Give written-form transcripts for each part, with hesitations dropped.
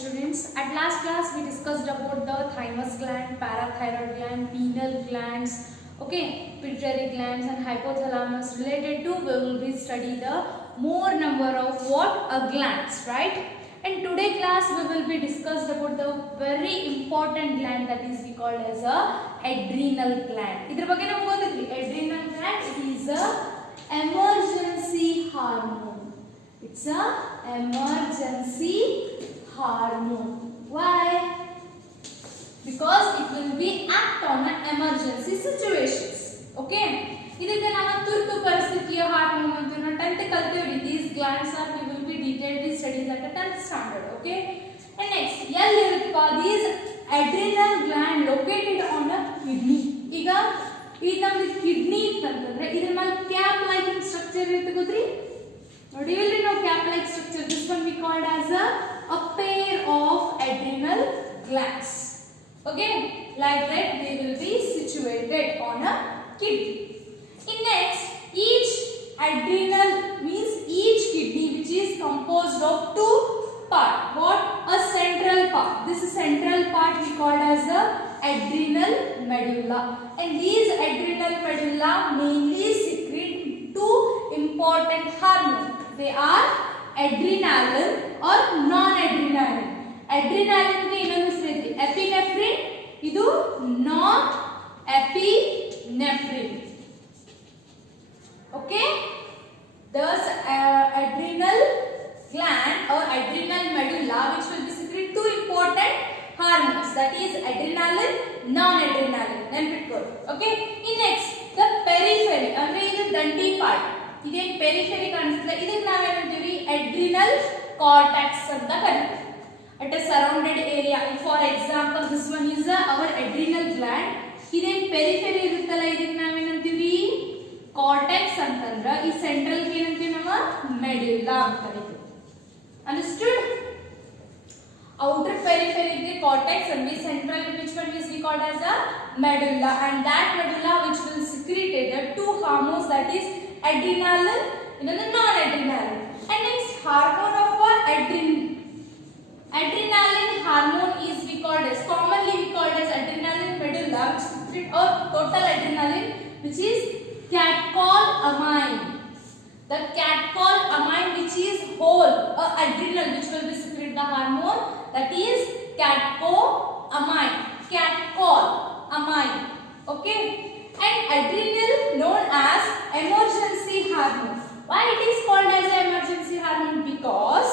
students. At last class we discussed about the thymus gland, parathyroid gland, pineal glands, okay, pituitary glands and hypothalamus. Related to, we will be study the more number of what glands, right? And today class we will be discussed about the very important gland that is we called as a adrenal gland. Idra ಬಗ್ಗೆ ನಮಗೆ ಗೊತ್ತಿದೆ adrenal gland. It is a emergency hormone. It's a emergency hormone. Why? Because it will be act on an emergency situations. Okay? ಇದಕ್ಕೆ ನಾವು ತುರ್ತು ಪರಿಸ್ಥಿತಿಯ hormone ಅಂತ ನಾವು 10th ಕಲ್ತೀವಿ. These glands are we will be detailedly studied at the 10th standard. Okay? And next, ಎಲ್ಲಿರುತ್ತಪ್ಪ these adrenal gland located on a kidney. ಈಗ ಇದು ನಮ್ದು kidney ಅಂತಂದ್ರೆ ಇದ್ರ ಮೇಲೆ ಕ್ಯಾಪ್ ಲೈಕ್ ಸ್ಟ್ರಕ್ಚರ್ ಇರುತ್ತೆ ಗೊತ್ತ್ರಿ? ನೋಡಿ ಇಲ್ಲಿ ನಾವು cap like structure. This one we called as a pair of adrenal glands. Okay, like that they will be situated on a kidney. In next, each adrenal means each kidney which is composed of two part. What? A central part. This central part we called as the adrenal medulla. And these adrenal medulla mainly secrete two important hormones. They are adrenaline or non-adrenaline. Adrenaline ke ಇನ್ನೊಂದು ಹೆಸರು ಇದೆ epinephrine. ಇದು non-epinephrine. Okay? Thus adrenal gland or adrenal medulla which will be secrete two important hormones, that is adrenaline, non-adrenaline. ನೆನಪಿಟ್ಕೊಳ್ಳಿ. Okay? In next, the periphery ಅಂದ್ರೆ ಇದು ದಂಡಿ part. ಇದೇನ್ periphery ಕಾಣಿಸ್ತದೆ, ಇದಕ್ಕೆ ನಾವೇನಂತೀವಿ adrenal cortex ಅಂತ ಕರೀತೀವಿ. At a surrounded area. For example, this one is our adrenal gland. ಇದೇನ್ periphery ಇರುತ್ತಲ್ಲ ಇದಕ್ಕೆ ನಾವೇನಂತೀವಿ cortex ಅಂತಂದ್ರ ಈ ಸೆಂಟ್ರಲ್ ಗೆ ಏನಂತೀವಿ ನಾವು medulla ಅಂತ ಕರೀತೀವಿ. Understood? Outer periphery is cortex and the central which one is called as a medulla, and that medulla which will secrete the two hormones, that is adrenaline and the non-adrenaline. And next hormone of adrenaline hormone is we called as commonly we called as adrenaline medulla which secrete or total adrenaline which is catecholamine. The catecholamine which is whole adrenal which will be secrete the hormone, that is catecholamine. Catecholamine. Okay? And adrenal known as emergency hormone. Why it is called as emergency hormone? Because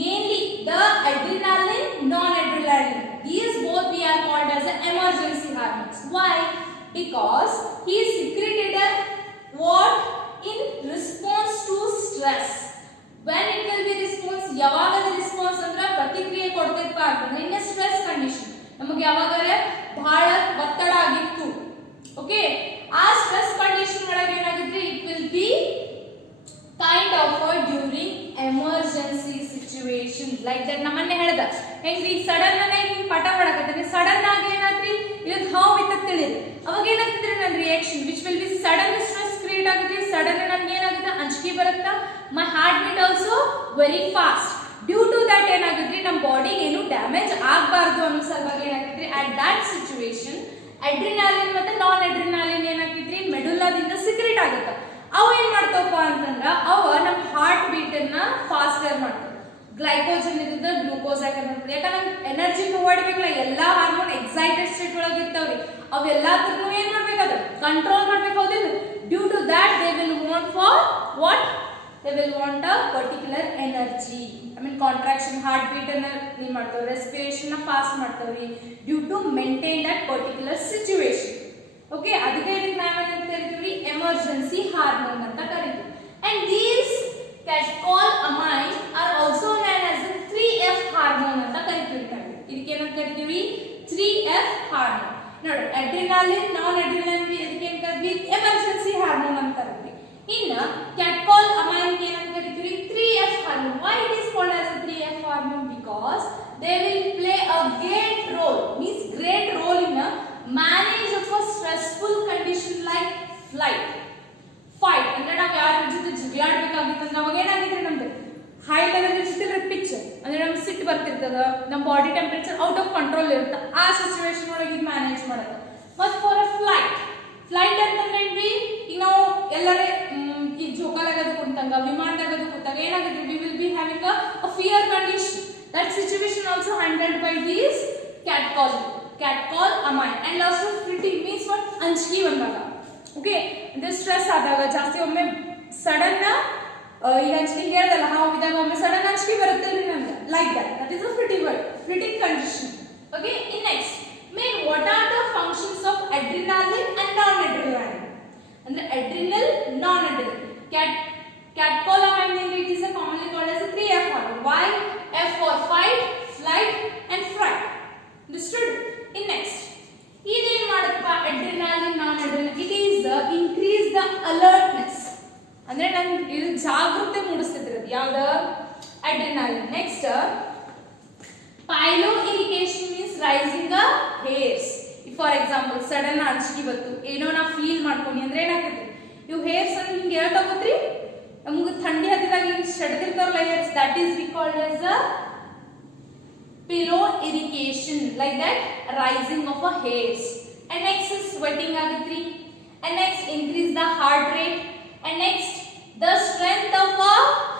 mainly the adrenaline, non-adrenaline, these both we are called as emergency hormones. Why? Because he is secreted what? In response to stress. When it will be response, ಯಾವಾಗದ response ಅಂದ್ರೆ ಪ್ರತಿಕ್ರಿಯೆ ಕೊಡ್ತೈತಪ್ಪ ಅಂತಂದ್ರೆ in a stress condition. ನಮಗೆ ಯಾವಾಗರೆ ಬಹಳ ಒತ್ತಡ ಆಗಿತ್ತು. Okay, ಆ stress condition ಒಳಗೆ ಏನಾಗುತ್ತೆ, it will be kind of during emergency situation like that. ನಮ್ಮನ್ನೇ ಹೇಳ್ದ ಹೆಂಗ್ರಿ ಸಡನ್ ಆಗಿ ಹಿಂಗ್ ಪಾಠ ಮಾಡಕತ್ತೀನಿ, ಸಡನ್ ಆಗಿ ಏನಾದ್ರಿ ಇದು ಹಾವು ಬಿತ್ತತ್ತಿದೆ, ಅವಾಗ ಏನಾಗ್ತದ್ರಿ ನನ್ನ reaction which will be sudden stress create ಆಗುತ್ತೆ. ಸಡನ್ ನನಗೆ ಏನಾಗುತ್ತೆ, ಅಂಜಿಕೆ ಬರುತ್ತಾ, my heart beat also very fast. Due to that ಏನಾಗುತ್ತೆ, ನಮ್ಮ ಬಾಡಿಗೆ ಏನು ಡ್ಯಾಮೇಜ್ ಆಗಬಾರ್ದು ಅನ್ನೋ ಸಲುವಾಗಿ ಏನಾಗುತ್ತೆ, at that situation adrenaline ಮತ್ತೆ ನಾನ್ adrenaline ಏನಾಗ್ತಿದ್ರಿ ಮೆಡುಲಾದಿಂದ ಸೀಕ್ರೆಟ್ ಆಗುತ್ತೆ. ಅವು ಏನ್ ಮಾಡ್ತಾವಪ್ಪ ಅಂತಂದ್ರ ಅವ ನಮ್ಮ ಹಾರ್ಟ್ ಬೀಟ್ ಅನ್ನ ಫಾಸ್ಟರ್ ಮಾಡ್ತಾವ. ಗ್ಲೈಕೋಜನ್ ಇದ್ದ ಗ್ಲೂಕೋಸ್ ಹಾಕಂತ, ಯಾಕಂದ್ರೆ ಎನರ್ಜಿ ಪ್ರೊವೈಡ್ ಬೇಕಲ್ಲ, ಎಲ್ಲಾ ಹಾರ್ಮೋನ್ ಎಕ್ಸೈಟೆಡ್ ಸ್ಟೇಟ್ ಒಳಗೆ ಇರ್ತಾವ್ರಿ, ಅವೆಲ್ಲದನ್ನು ಏನ್ ಮಾಡ್ಬೇಕಾದ್ರೆ ಕಂಟ್ರೋಲ್ ಮಾಡ್ಬೇಕು. ಹೌದಿಲ್ಲ? Due to that they will want for what, they will want a particular energy. I mean contraction, heart beat ಅನ್ನ ಏನ್ ಮಾಡ್ತಾವ, respiration ನ fast ಮಾಡ್ತಾವ್ರಿ due to maintain that particular situation. Okay, ಅದಕ್ಕೆ ಇದಕ್ಕೆ ನಾವೇನಂತ ಕರಿತೀವಿ, ಎಮರ್ಜೆನ್ಸಿ ಹಾರ್ಮೋನ್ ಅಂತ ಕರಿತೀವಿ. And these catecholamine are also known as the 3F hormone ಅಂತ ಕರಿತೀವಿ. ಇದಕ್ಕೆ ಏನಂತ ಕರಿತೀವಿ, 3F hormone. ನೋಡಿ, adrenaline, non-adrenaline ಇದಕ್ಕೆ ಏನ್ ಕರಿತೀವಿ, ಎಮರ್ಜೆನ್ಸಿ ಹಾರ್ಮೋನ್ ಅಂತ ಕರಿತೀವಿ. ಇನ್ನ catecholamine ಏನಂತ ಕರಿತೀವಿ, 3F hormone. Why it is called as a 3F hormone? Because they will play a great role in a manage of a stressful condition like flight, fight. ಅಂದ್ರೆ ನಾವು ಯಾರ ಜೊತೆ ಜಗಳ ಆಡಬೇಕಾಗಿತ್ತು ಅಂದ್ರೆ ಅವಾಗ ಏನಾಗಿದ್ರೆ ನಮ್ದು ಹೈ ಲೆವೆಲ್ ಇರ್ತಿದ್ರೆ ಪಿಚ್ ಅಂದ್ರೆ ನಮ್ಗೆ ಸಿಟ್ಟು ಬರ್ತಿರ್ತದ, ನಮ್ಮ body temperature out of control ಇರುತ್ತೆ, ಆ ಸಿಚುವೇಶನ್ ಒಳಗೆ ಇದು ಮ್ಯಾನೇಜ್ ಮಾಡೋದು. ಮತ್ತು ಫಾರ್ ಅ ಫ್ಲೈಟ್ ಅಂತಂದ್ರೆ ಏನ್ರಿ, ಈಗ ನಾವು ಎಲ್ಲರೇ ಈಗ ಜೋಕಾಲಾಗದು ಕುಂತಂಗ ವಿಮಾನದಾಗದು ಕುಂತಾಗ ಏನಾಗುತ್ತೆ, we will be having a fear condition. That situation also handled by these catcall amine. And loss of freedom means what? ಅಂಜಿಕೆ ಬಂದಾಗ, ಓಕೆ, ಅಂದ್ರೆ ಸ್ಟ್ರೆಸ್ ಆದಾಗ ಜಾಸ್ತಿ ಒಮ್ಮೆ ಸಡನ್ ಈಗ ಅಂಜಿಕೆ ಹೇಳ್ದಲ್ಲ ಹಾವು ಇದ್ದಾಗ ಒಮ್ಮೆ ಸಡನ್ ಅಂಜಿಕೆ ಬರುತ್ತಲ್ರಿ ನಮ್ಗೆ, like that is a fretting condition. Okay, in next main what are the functions of adrenaline and non adrenaline ಅಂದ್ರೆ adrenal non adrenal. catcholamiine it is commonly called as a 3F hormone. Why? F for fight, flight and fright. Understood? In next, ಇದೇನ್ ಮಾಡುತ್ತಪ್ಪ adrenaline non adrenal, it is increase the alertness ಅಂದ್ರೆ ನನ್ ಇದು ಜಾಗೃತಿ ಮೂಡಿಸ್ತಿದ್ರಿ ಯಾವ್ದ adrenaline. Next pilo irritation means raising the hairs. For example sudden ಅಂಜಿಕೆ ಬಂತು, ಏನೋ ನಾ ಫೀಲ್ ಮಾಡ್ಕೊಂಡಿ ಅಂದ್ರೆ ಏನಾಗ್ತೈತಿ, ಇವು ಹೇರ್ಸ್ ಅಂದ್ರೆ ಹಿಂಗೆ ಹೇಳ್ತಾಗೋತ್ರಿ, ನಮ್ಗೆ ಥಂಡಿ ಹತ್ತಿದಾಗ ಹಿಂಗೆ ಸೆಡ್ತಿರ್ತಾವಲ್ಲ hairs, that is we called as a pillow irrigation, like that rising of a hairs. And next is sweating agitri. And next increase the heart rate. And next the strength of a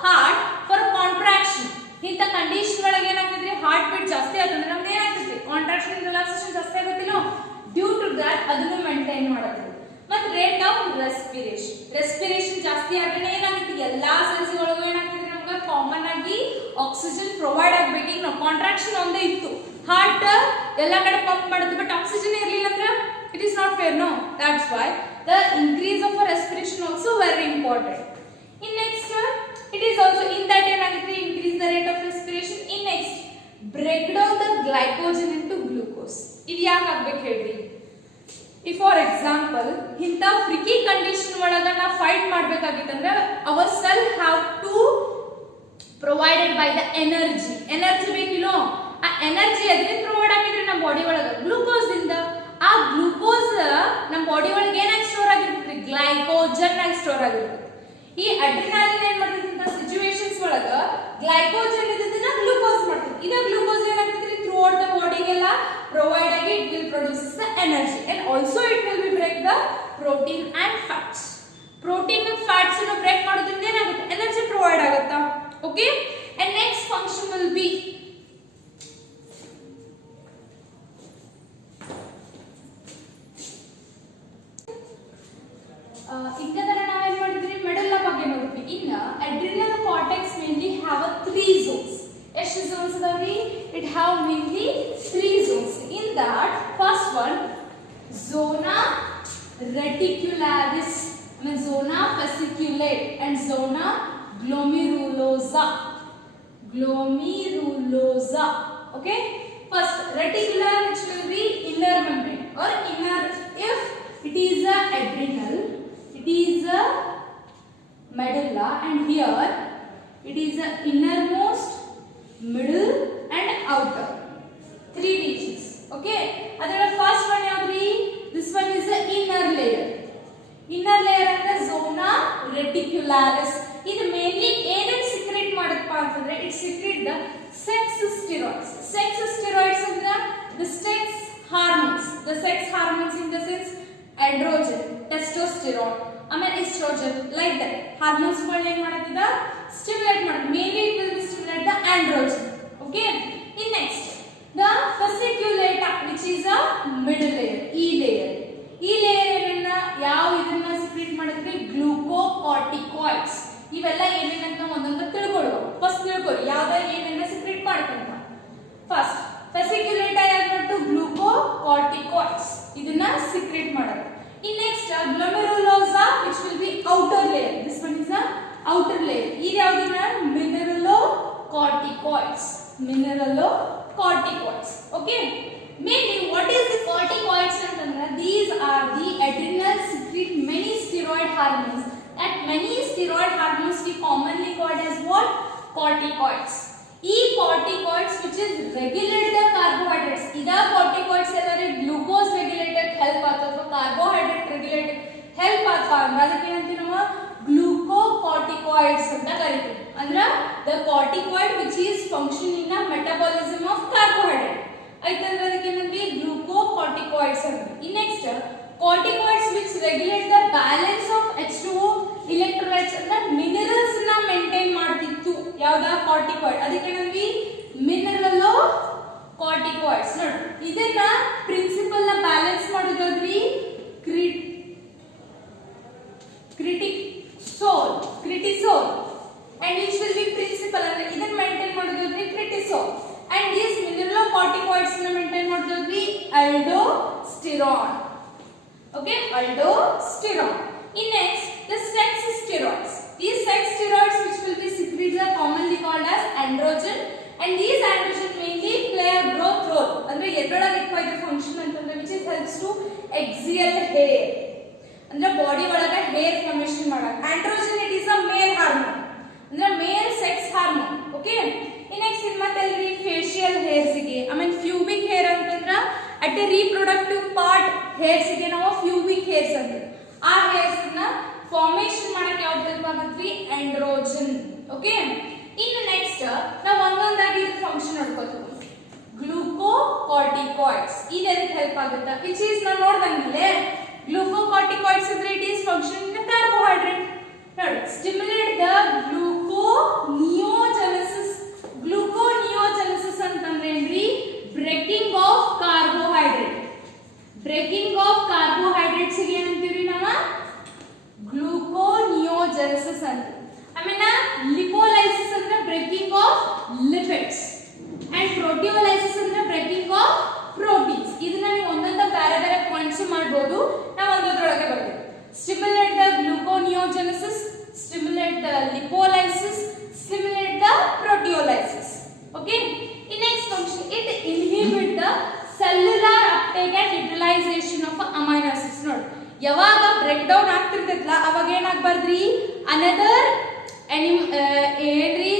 heart for contraction. ಇಂತ condition ಒಳಗೆ ಏನಾಗ್ತೈತಿ, heart beat ಜಾಸ್ತಿ ಆಗ್ತದೆ, ನಮ್ದು ಏನಾಗ್ತೈತಿ contraction relaxation ಜಾಸ್ತಿ ಆಗುತ್ತಿಲ್ಲ, due to that ಅದನ್ನು ಮೇಂಟೈನ್ ಮಾಡುತ್ತೆ. ಮತ್ತು ರೇಟ್ ಆಫ್ ರೆಸ್ಪಿರೇಷನ್ ಜಾಸ್ತಿ ಆದ್ರೆ ಏನಾಗುತ್ತೆ, ಎಲ್ಲಾ ಸೆಲ್ಸ್ ಒಳಗೂ ಏನಾಗ್ತದೆ ನಮ್ಗೆ ಕಾಮನ್ ಆಗಿ ಆಕ್ಸಿಜನ್ ಪ್ರೊವೈಡ್ ಆಗಬೇಕು. ಈಗ ನಾವು ಕಾಂಟ್ರಾಕ್ಷನ್ ಒಂದೇ ಇತ್ತು, ಹಾರ್ಟ್ ಎಲ್ಲ ಕಡೆ ಪಂಪ್ ಮಾಡುತ್ತೆ, ಬಟ್ ಆಕ್ಸಿಜನ್ ಇರಲಿಲ್ಲ ಅಂದ್ರೆ it is not fair, no. That's why the increase of respiration also very important. In next it is also in that ಏನಾಗುತ್ತೆ, increase the rate of respiration. in next break down the glycogen into glucose. ಇದು ಯಾಕೆ ಆಗ್ಬೇಕು ಹೇಳ್ರಿ, if for example ಇಂತ ಫ್ರಿಕಿ condition ಒಳಗ ನಾ fight ಮಾಡ್ಬೇಕಾಗಿತ್ತಂದ್ರೆ our cell have to provided by the energy ಬೇಕಿಲ್ಲೋ, ಆ ಎನರ್ಜಿ ಎದ್ರಿಂದ ಪ್ರೊವೈಡ್ ಆಗಿದ್ರೆ ನಮ್ಮ ಬಾಡಿ ಒಳಗ ಗ್ಲೂಕೋಸ್ ಇಂದ. ಆ ಗ್ಲೂಕೋಸ್ ನಮ್ಮ ಬಾಡಿ ಒಳಗೆ ಏನಾಗಿ ಸ್ಟೋರ್ ಆಗಿರುತ್ತೆ, ಗ್ಲೈಕೋಜನ್ ಆಗಿ ಸ್ಟೋರ್ ಆಗಿರುತ್ತೆ. ಈ ಅಡ್ರಿನಾಲಿನ್ ಏನ್ ಮಾಡ್ತೈತಿ ಅಂತ ಸಿಚುವೇಶನ್ಸ್ ಒಳಗ ಗ್ಲೈಕೋಜನ್ ಇದನ್ನ ಗ್ಲೂಕೋಸ್ ಮಾಡ್ತೈತಿ. ಇದ ಗ್ಲೂಕೋಸ್ ಏನಾಗ್ತೈತಿ ಥ್ರೂ ಔಟ್ ದ ಬಾಡಿಗೆಲ್ಲ ಪ್ರೊವೈಡ್ ಆಗಿ it will produce the energy and also it will be break the protein and fats. Protein ಮತ್ತು ಫ್ಯಾಟ್ಸ್ ಅನ್ನು ಬ್ರೇಕ್ ಮಾಡೋದ್ರಿಂದ ಏನಾಗುತ್ತೆ, ಎನರ್ಜಿ ಪ್ರೊವೈಡ್ ಆಗುತ್ತಾ. Okay, and next function will be ಇಂಕದರ ನಾವೇನ್ ಮಾಡಿದ್ರಿ ಮೆಡಲ್ಲಾ ಬಗ್ಗೆ ನೋಡಿದ್ವಿ. ಇನ್ನ adrenal cortex mainly have a 3 zones. ಎಷ್ಟು zones ಅದಾವ್ರಿ, it have mainly 3 zones. In that first one zona reticularis, means zona fasciculate and zona glomerulosa. Okay, first reticular, which will be inner membrane or inner. If it is a adrenal, it is a medulla, and here it is a innermost, middle and outer, 3 regions. Okay, adara first one yavri, this one is the inner layer ಅಂದ್ರೆ zona reticularis. ಇದು mainly ಏನನ್ನ secret ಮಾಡುತ್ತಪ್ಪ ಅಂತಂದ್ರೆ it secret the sex steroids. Sex steroids ಅಂದ್ರೆ the sex hormones in the sense androgen, testosterone, ಆಮೇಲೆ estrogen, like that hormones ಗಳನ್ನ ಏನು ಮಾಡುತ್ತದ stimulate ಮಾಡುತ್ತೆ. Mainly it will B stimulate the androgen. Okay, in next the fasciculata, which is a middle layer. ಈ layer ಏನನ್ನ ಯಾವ ಇದನ್ನ secret ಮಾಡುತ್ತೆ, ಗ್ಲೂಕೋಕಾರ್ಟಿಕಾಯ್ಡ್ಸ್. ಇವೆಲ್ಲ ಏನೇನಂತ ಒಂದೊಂದು ತಿಳ್ಕೊಳ್ಳುವ. ಫಸ್ಟ್ ತಿಳ್ಕೊಳ್ಳಿ ಯಾವ್ದ ಏನನ್ನ ಸೀಕ್ರೆಟ್ ಮಾಡ್ತಂತ. ಫಸ್ಟ್ ಫೆಸಿಕ್ಯುಲೇಟಾ ಯಾಕಂತ ಗ್ಲೂಕೋಕಾರ್ಟಿಕಾಯ್ಡ್ಸ್ ಇದನ್ನ ಸೀಕ್ರೆಟ್ ಮಾಡೋದು. In next glomerulosa, which will be outer layer. This one is a outer layer. ಇದು ಯಾವ್ದನ್ನ mineralocorticoids. Okay, mainly what is the corticoids ಅಂತಂದ್ರೆ these are the adrenal secrete many steroid hormones. That many steroid hormones we commonly called as what? Corticoids. ಈ corticoids which is regulate the carbohydrates. ಇದ corticoids ಎಲ್ಲಾರೆ glucose regulated help ಆತ ಅಥವಾ carbohydrate regulated help ಆತ ಅಂದ್ರೆ ಅದಕ್ಕೆ ಏನಂತೀವಿ ನಾವು ಗ್ಲೂಕೋಕಾರ್ಟಿಕಾಯ್ಡ್ಸ್ ಅಂತ ಕರಿತೀವಿ. ಅಂದ್ರ the corticoid which is function in the metabolism of carbohydrate ಐತಂದ್ರ ಅದಕ್ಕೆ ಏನಂದ್ವಿ ಗ್ಲೂಕೋಕಾರ್ಟಿಕಾಯ್ಡ್ಸ್ ಅಂತ. In next corticoids which regulate the balance of H2O electrolytes ಅಂದ್ರೆ ಮಿನರಲ್ಸ್ ನ ಮೇಂಟೈನ್ ಮಾಡ್ತಿತ್ತು ಯಾವ್ದಾ ಕಾರ್ಟಿಕಾಯ್ಡ್, ಅದಕ್ಕೆ ಏನಂದ್ವಿ ಮಿನರಲ್ ಕಾರ್ಟಿಕಾಯ್ಡ್ಸ್. ನೋಡಿ ಇದನ್ನ ಪ್ರಿನ್ಸಿಪಲ್ ನ ಬ್ಯಾಲೆನ್ಸ್ ಮಾಡೋದಾದ್ರಿ cortisol and which will be principal ಅಂದ್ರೆ ಇದನ್ನ ಮೇಂಟೈನ್ ಮಾಡೋದಾದ್ರಿ cortisol and these mineral corticoids ನ ಮೇಂಟೈನ್ ಮಾಡೋದಾದ್ರಿ aldosterone. Okay, aldosterone. In next the sex steroids. These sex steroids which will be secreted are commonly called as androgen and these androgen mainly play a growth role. ಅಂದ್ರೆ ಎದ್ರೊಳಗೆ ఎక్కువ function ಅಂತಂದ್ರೆ which is helps to axial hair. ಅಂದ್ರೆ body ಒಳಗೆ hair formation ಮಾಡಕ. Androgen it is a male hormone ಅಂದ್ರೆ male sex hormone. Okay, in next ಇದು ಮತ್ತಲ್ರಿ facial hairs ಗೆ ಫ್ಯೂಬಿಕ್ ಹೇರ್ ಅಂತಂದ್ರ at a reproductive part hairs ಗೆ ನಾವು ಫ್ಯೂಬಿಕ್ ಹೇರ್ಸ್ ಅಂತೀವಿ. ಆ ಹೇರ್ಸ್ ನ ಫಾರ್ಮೇಷನ್ ಮಾಡಕ್ಕೆ ಯಾವ್ದು ಹೆಲ್ಪ್ ಆಗುತ್ತ್ರಿ ಆಂಡ್ರೋಜನ್. ಓಕೆ, ಇನ್ನು ನೆಕ್ಸ್ಟ್ ನಾವು ಒಂದೊಂದಾಗಿ ಫಂಕ್ಷನ್ ನೋಡ್ಕೋತೀವಿ. ಗ್ಲೂಕೋಕಾರ್ಟಿಕಾಯ್ಡ್ಸ್ ಇದು ಎದಕ್ಕೆ ಹೆಲ್ಪ್ ಆಗುತ್ತೆ ವಿಚ್ ಈಸ್ ನಾವು ನೋಡ್ದಂಗಿಲ್ಲ ಗ್ಲೂಕೋಕಾರ್ಟಿಕಾಯ್ಡ್ಸ್ ಅಂದ್ರೆ it is function in carbohydrate. ನೋಡಿ ಸ್ಟಿಮ್ಯುಲೇಟ್ ದ ಗ್ಲೂಕೋನಿಯೋಜೆನೆಸಿಸ್. ಗ್ಲೂಕೋನಿಯೋಜೆನೆಸಿಸ್ ಅಂತಂದ್ರೆ ಏನ್ರಿ breaking of carbohydrate. Breaking of carbohydrates ಗೆ ಏನಂತೀವಿ ನಾವು ಗ್ಲೂಕೋನಿಯೋಜೆನೆಸಿಸ್ ಅಂತ. ಆಮೇಲೆ ಲಿಪೋಲೈಸಿಸ್ ಅಂದ್ರೆ ಬ್ರೇಕಿಂಗ್ ಆಫ್ ಲಿಪಿಡ್ಸ್ ಅಂಡ್ ಪ್ರೋಟಿಯೋಲೈಸಿಸ್ ಅಂದ್ರೆ ಬ್ರೇಕಿಂಗ್ ಆಫ್ ಪ್ರೋಟೀನ್ಸ್. ಇದನ್ನ ನೀವು ಒಂದೊಂದ ಬೇರೆ ಬೇರೆ ಪಾಯಿಂಟ್ಸ್ ಮಾಡಬಹುದು, ನಾವು ಒಂದೊಂದರೊಳಗೆ ಬರ್ತೀವಿ. Stimulate the gluconeogenesis, stimulate the lipolysis, stimulate the proteolysis. Okay, in next function it inhibit the cellular uptake and utilization of amino acids. ನೋಡಿ ಯಾವಾಗ ಬ್ರೇಕ್ ಡೌನ್ ಆಗ್ತಿರ್ತೈತಲ್ಲ ಅವಾಗ ಏನಾಗಬಾರ್ದ್ರಿ ಅನದರ್ ಏನ್ರಿ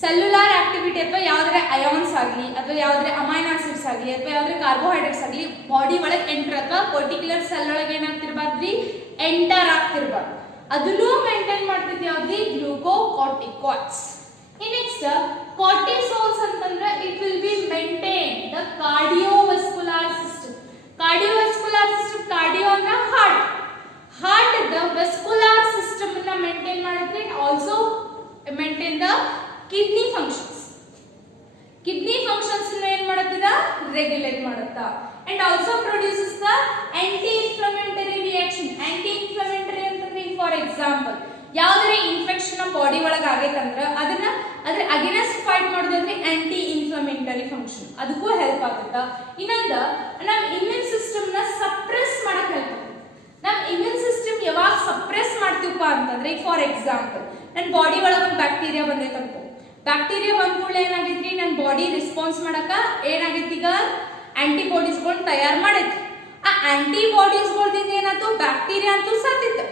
ಸೆಲ್ಯುಲಾರ್ ಆಕ್ಟಿವಿಟಿ ಅಥವಾ ಯಾವ್ದಾರೆ ಅಯಾನ್ಸ್ ಆಗಲಿ ಅಥವಾ ಯಾವ್ದಾರೆ ಅಮೈನೋ ಆಸಿಡ್ಸ್ ಆಗಲಿ ಅಥವಾ ಯಾವ್ದಾರೆ carbohydrates ಆಗಲಿ ಬಾಡಿ ಒಳಗೆ ಎಂಟರ್ ಅಥವಾ ಪರ್ಟಿಕ್ಯುಲರ್ ಸೆಲ್ ಒಳಗೆ ಏನಾಗ್ತಿರ್ಬಾರ್ದ್ರಿ ಎಂಟರ್ ಆಗ್ತಿರ್ಬಾರ್ದು. ಅದನ್ನು ಮೇಂಟೈನ್ ಮಾಡ್ತಿದ್ದೆ ಯಾವ್ದ್ರಿ ಗ್ಲೂಕೋಕಾರ್ಟಿಕಾಯ್ಡ್ಸ್. ನೆಕ್ಸ್ಟ್ ಕಾರ್ಟಿಸೋಲ್ಸ್ ಅಂತಂದ್ರೆ it will B maintain the cardiovascular system. Cardiovascular system, cardio ಅಂದ್ರೆ ಹಾರ್ಟ್ ದ ವಾಸ್ಕ್ಯುಲರ್ ಸಿಸ್ಟಮ್ ಅನ್ನ ಮೇಂಟೈನ್ ಮಾಡುತ್ತೆ. Also maintain the kidney functions. Kidney functions ಏನ್ ಮಾಡುತ್ತದ ರೆಗ್ಯುಲೇಟ್ ಮಾಡುತ್ತಾ and also produces the aunty inflammatory reaction. Aunty inflammatory ಅಂತಂದ್ರೆ for example ಯಾವ್ದಾರೆ infection body ಒಳಗೆ ಆಗೈತಂದ್ರ ಅದನ್ನ ಅದ್ರ against fight ಮಾಡೋದಂದ್ರೆ ಆಂಟಿ ಇನ್ಫ್ಲಮೇಟರಿ ಫಂಕ್ಷನ್, ಅದಕ್ಕೂ ಹೆಲ್ಪ್ ಆಗುತ್ತಾ. ಇನ್ನೊಂದು ನಮ್ಮ ಇಮ್ಯೂನ್ ಸಿಸ್ಟಮ್ ನ ಸಪ್ರೆಸ್ ಮಾಡಕ್ ಹೆಲ್ಪ್ ಆಗುತ್ತೆ. ನಮ್ಮ ಇಮ್ಯೂನ್ ಸಿಸ್ಟಮ್ ಯಾವಾಗ ಸಪ್ರೆಸ್ ಮಾಡ್ತೀವಪ್ಪ ಅಂತಂದ್ರೆ ಫಾರ್ ಎಕ್ಸಾಂಪಲ್ ನನ್ನ ಬಾಡಿ ಒಳಗೆ ಒಂದು ಬ್ಯಾಕ್ಟೀರಿಯಾ ಬಂದೈತೆ ಅನ್ಕೋ. ಬ್ಯಾಕ್ಟೀರಿಯಾ ಬಂದ ಕೂಡಲೇ ಏನಾಗೈತ್ರಿ ನನ್ನ ಬಾಡಿ ರೆಸ್ಪಾನ್ಸ್ ಮಾಡಕ ಏನಾಗೈತಿ ಈಗ ಆಂಟಿಬಾಡೀಸ್ಗಳನ್ನ ತಯಾರು ಮಾಡೈತಿ. ಆ ಆಂಟಿಬಾಡೀಸ್ಗಳದಿಂದ ಏನಾಯ್ತು ಬ್ಯಾಕ್ಟೀರಿಯಾ ಅಂತೂ ಸತ್ತಿತ್ತು.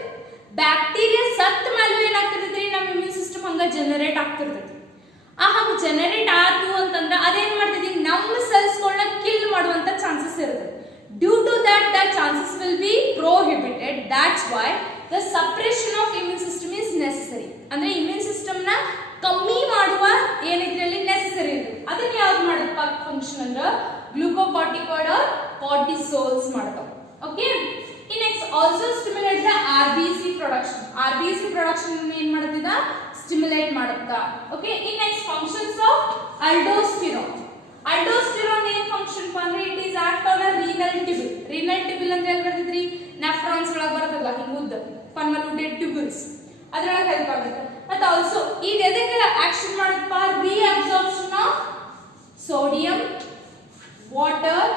ಬ್ಯಾಕ್ಟೀರಿಯಾ ಸತ್ತ ಮೇಲೂ ಏನಾಗ್ತಿರ್ತೈತಿ ನಮ್ಮ ಇಮ್ಯೂನ್ ಸಿಸ್ಟಮ್ ಹಂಗ ಜನರೇಟ್ ಆಗ್ತಿರ್ತೈತಿ. ಆ ಹಂಗ ಜನರೇಟ್ ಆಯ್ತು ಅಂತಂದ್ರೆ ಅದೇನ್ ಮಾಡ್ತೈತಿ ನಮ್ಮ ಸೆಲ್ಸ್ಗಳನ್ನ ಕಿಲ್ ಮಾಡುವಂತ ಚಾನ್ಸಸ್ ಇರುತ್ತೆ. Due to that the chances will be prohibited. That's why the suppression of immune system is necessary. ಅಂದ್ರೆ ಇಮ್ಯೂನ್ ಸಿಸ್ಟಮ್ ನ ಕಮ್ಮಿ ಮಾಡುವ ಏನಿದ್ರಲ್ಲಿ ನೆಸೆಸರಿ ಇರುತ್ತೆ. ಅದನ್ನ ಯಾವ್ದು ಮಾಡಪ್ಪ ಫಂಕ್ಷನ್ ಅಂದ್ರೆ ಗ್ಲೂಕೋಕಾರ್ಟಿಕಾಯ್ಡ್ ಆರ್ ಕಾರ್ಟಿಸೋಲ್ಸ್ ಮಾಡ್ತಾವ. Okay, next also stimulate the RBC production. RBC production ಏನ್ ಮಾಡುತ್ತಿದ ಸ್ಟಿಮ್ಯುಲೇಟ್ ಮಾಡುತ್ತಾ. Okay, next functions of aldosterone. Aldosterone ಏನ್ ಫಂಕ್ಷನ್ ಅಂದ್ರೆ it is act on a renal tubule. Renal tubule ಅಂದ್ರೆ ಎಲ್ಲಿ ಬರ್ತೈತ್ರಿ ನೆಫ್ರಾನ್ಸ್ ಒಳಗೆ ಬರ್ತದಲ್ಲ ಹಿಂಗುದ್ದ ಕನ್ವಲ್ಯೂಟೆಡ್ ಟ್ಯೂಬಲ್ಸ್ ಅದ್ರೊಳಗೆ ಹೆಲ್ಪ್ ಆಗುತ್ತೆ. ಮತ್ತೆ ಆಲ್ಸೋ ಇದು ಎದಕ್ಕೆಲ್ಲ ಆಕ್ಷನ್ ಮಾಡುತ್ತಪ್ಪ reabsorption of sodium, water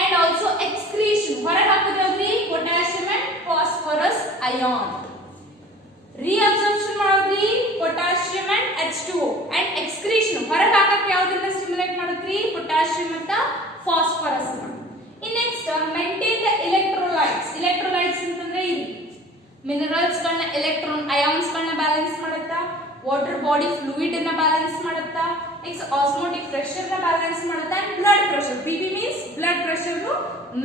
and also excretion. ಹೊರಗೆ ಹಾಕೋದ್ರಿ potassium and phosphorus ion. reabsorption ಮಾಡೋದ್ರಿ potassium and H2O and excretion ಹೊರಗೆ ಹಾಕಕ್ಕೆ ಯಾವ್ದನ್ನ ಸ್ಟಿಮ್ಯುಲೇಟ್ ಮಾಡುತ್ರಿ potassium ಮತ್ತು phosphorus. Next maintain the electrolytes. electrolytes ಅಂತಂದ್ರೆ ಇದು ಮಿನರಲ್ಸ್ ಗಳನ್ನ ಎಲೆಕ್ಟ್ರಾನ್ ಅಯಾನ್ಸ್ ಗಳನ್ನ ಬ್ಯಾಲೆನ್ಸ್ ಮಾಡುತ್ತಾ, ವಾಟರ್ ಬಾಡಿ ಫ್ಲೂಯಿಡ್ ಅನ್ನ ಬ್ಯಾಲೆನ್ಸ್ ಮಾಡುತ್ತಾ, ನೆಕ್ಸ್ಟ್ ಆಸ್ಮೋಟಿಕ್ ಪ್ರೆಷರ್ ನ ಬ್ಯಾಲೆನ್ಸ್ ಮಾಡುತ್ತಾ and blood pressure. BP means blood pressure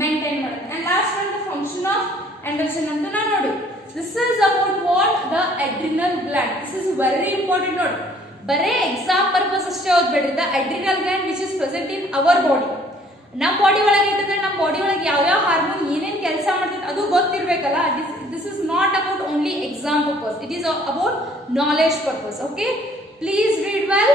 maintain ಮಾಡುತ್ತೆ. And last one the function of androgen ಅಂತ ನಾವು ನೋಡಿ. This is about what? The adrenal gland. This is very important note. ಬರೇ exam purpose ಅಷ್ಟೇ ಓದ್ಬೇಡ್ರಿ. The adrenal gland which is present in our body. ನಮ್ಮ body ಒಳಗೆ ಇರ್ತದೆ, ನಮ್ಮ ಬಾಡಿ ಒಳಗೆ ಯಾವ ಹಾರ್ಮೋನ್ ಏನೇನು ಕೆಲಸ ಮಾಡ್ತದೆ ಅದು ಗೊತ್ತಿರಬೇಕಲ್ಲ. This is not about only exam purpose, it is about knowledge purpose. Okay, please read well.